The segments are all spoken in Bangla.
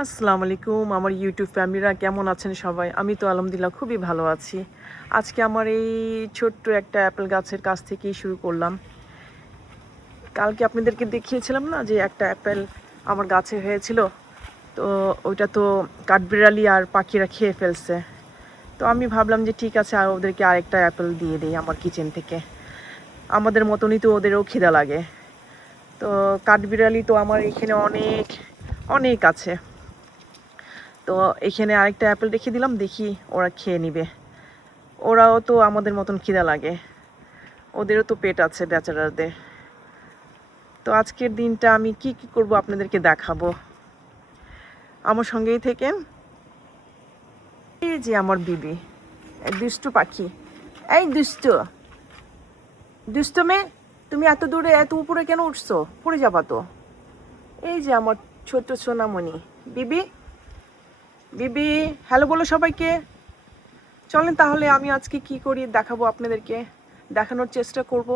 আসসালামু আলাইকুম আমার ইউটিউব ফ্যামিলিরা কেমন আছেন সবাই? আমি তো আলহামদুলিল্লাহ খুবই ভালো আছি। আজকে আমার এই ছোট্ট একটা অ্যাপেল গাছের কাছ থেকেই শুরু করলাম। কালকে আপনাদেরকে দেখিয়েছিলাম না যে একটা অ্যাপেল আমার গাছে হয়েছিল। তো ওইটা তো কাঠবিড়ালি আর পাখিরা খেয়ে ফেলছে। তো আমি ভাবলাম যে ঠিক আছে আর ওদেরকে আরেকটা অ্যাপেল দিয়ে দেই আমার কিচেন থেকে। আমাদের মতনই তো ওদেরও খিদা লাগে। তো কাঠবিড়ালি তো আমার এখানে অনেক অনেক আছে। তো এখানে আরেকটা অ্যাপেল রেখে দিলাম, দেখি ওরা খেয়ে নিবে। ওরাও তো আমাদের মতন খিদা লাগে, ওদেরও তো পেট আছে বেচারাদের। তো আজকের দিনটা আমি কি কি করব আপনাদেরকে দেখাবো, আমার সঙ্গেই থেকেন। এই যে আমার বিবি, দুষ্টু পাখি। এই দুষ্ট দুষ্ট মেয়ে, তুমি এত দূরে এত উপরে কেন উঠছো? পড়ে যাবা তো। এই যে আমার ছোট্ট সোনামণি বিবি। বিবি হ্যালো বলো সবাইকে। চলেন তাহলে আমি আজকে কি করি দেখাবো আপনাদেরকে, দেখানোর চেষ্টা করব।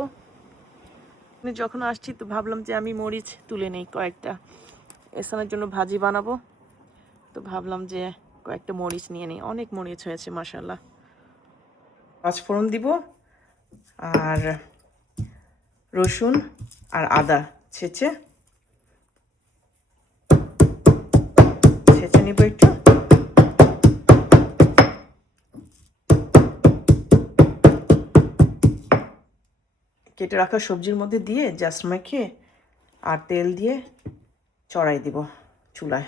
যখন আসছি তো ভাবলাম যে আমি মরিচ তুলে নেই কয়েকটা, এসানের জন্য ভাজি বানাবো। তো ভাবলাম যে কয়েকটা মরিচ নিয়ে নিই, অনেক মরিচ হয়েছে মাশাআল্লাহ। পাঁচফোড়ন দিব আর রসুন আর আদা ছেঁচে ছেঁচে নিব একটু। কেটে রাখা সবজির মধ্যে দিয়ে জাস্ট মেখে আর তেল দিয়ে চড়াই দিব চুলায়।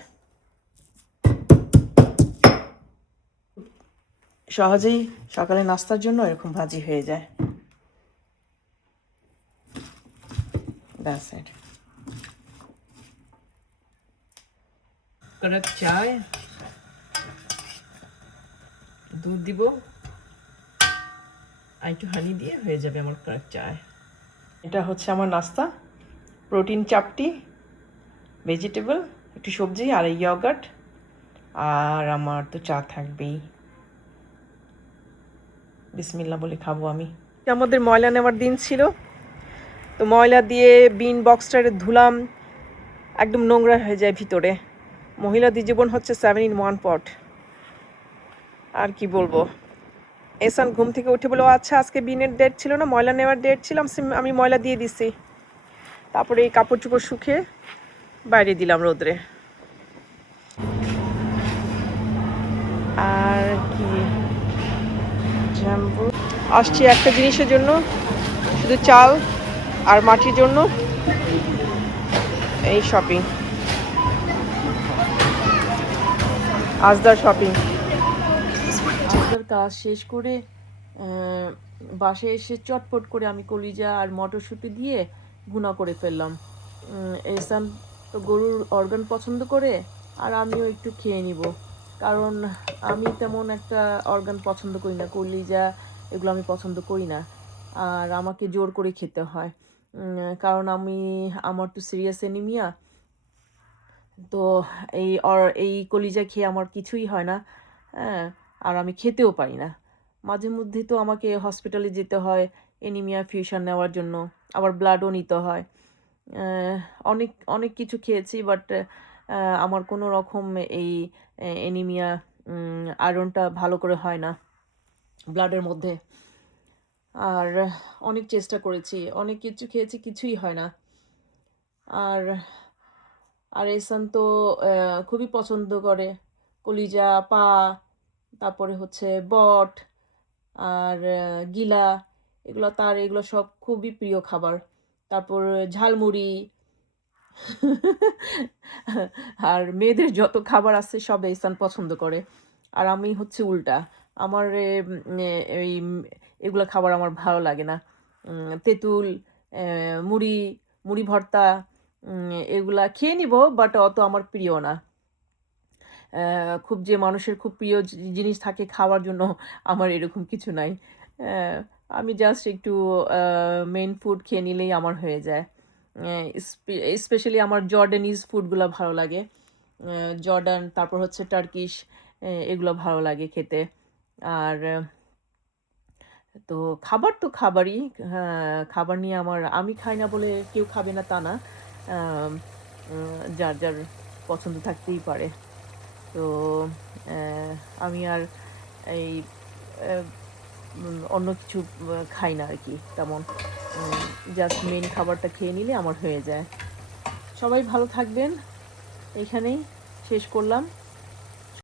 সহজেই সকালে নাস্তার জন্য এরকম ভাজি হয়ে যায়। That's it. কড়ক চায়, দুধ দিব আর একটু হানি দিয়ে হয়ে যাবে আমার কড়ক চায়। এটা হচ্ছে আমার নাস্তা, প্রোটিন চাপটি, ভেজিটেবল, একটু সবজি আর ইয়গার্ট, আর আমার তো চা থাকবেই। বিসমিল্লাহ বলে খাবো আমি। আমাদের ময়লা নেওয়ার দিন ছিল, তো ময়লা দিয়ে বিন বক্সটারে ধুলাম, একদম নোংরা হয়ে যায় ভিতরে। মহিলাদের জীবন হচ্ছে 7 in 1 পট। আর কি বলবো। এসান ঘুম থেকে উঠে বলো আচ্ছা আজকে বিনের ডেট ছিল না, ময়লা নেওয়ার ডেট ছিল, আমি ময়লা দিয়ে দিছি। তারপরে এই কাপড় চোপড় শুকিয়ে বাইরে দিলাম রোদ্রে। আর কি আসছি একটা জিনিসের জন্য, শুধু চাল আর মাটির জন্য এই শপিং, আজদার শপিং। আজদার কাজ শেষ করে বাসায় এসে চটপট করে আমি কলিজা আর মটরশুঁটি দিয়ে ভুনা করে ফেললাম। এহসান তো গরুর অর্গান পছন্দ করে, আর আমিও একটু খেয়ে নিব, কারণ আমি তেমন একটা অর্গান পছন্দ করি না, কলিজা এগুলো আমি পছন্দ করি না, আর আমাকে জোর করে খেতে হয়। কারণ আমার তো সিরিয়াস এনিমিয়া। তো এই কলিজা খেয়ে আমার কিছুই হয় না, হ্যাঁ, আর আমি খেতেও পারি না। মাঝে মধ্যে তো আমাকে হসপিটালে যেতে হয় এনিমিয়া ফিউশন নেওয়ার জন্য, আবার ব্লাডও নিতে হয়। অনেক অনেক কিছু খেয়েছি, বাট আমার কোনো রকম এই এনিমিয়া আয়রনটা ভালো করে হয় না ব্লাডের মধ্যে। আর অনেক চেষ্টা করেছি, অনেক কিছু খেয়েছি, কিছুই হয় না। আর আর এসান তো খুবই পছন্দ করে কলিজা, পা, তারপরে হচ্ছে বট আর গিলা, এগুলো সব খুবই প্রিয় খাবার। তারপর ঝালমুড়ি আর মেয়েদের যত খাবার আছে সব এসান পছন্দ করে, আর আমি হচ্ছে উল্টা। আমার এই এগুলো খাবার আমার ভালো লাগে না। তেঁতুল, মুড়ি, মুড়ি ভর্তা, এগুলা খেয়ে নিব, বাট অত আমার প্রিয় না। খুব যে মানুষের খুব প্রিয় জিনিস থাকে খাওয়ার জন্য, আমার এরকম কিছু নাই। আমি জাস্ট একটু মেইন ফুড খেয়ে নিলেই আমার হয়ে যায়। স্পেশালি আমার জর্ডানিজ ফুডগুলো ভালো লাগে, জর্ডান, তারপর হচ্ছে টার্কিশ, এগুলো ভালো লাগে খেতে। আর তো খাবার তো খাবারই, হ্যাঁ, খাবার নিয়ে আমি খাই না বলে কেউ খাবে না তা না, যার যার পছন্দ থাকতেই পারে। তো আমি আর এই অন্য কিছু খাই না আর কি তেমন। জাস্ট মেইন খাবারটা খেয়ে নিলে আমার হয়ে যায়। সবাই ভালো থাকবেন, এইখানেই শেষ করলাম।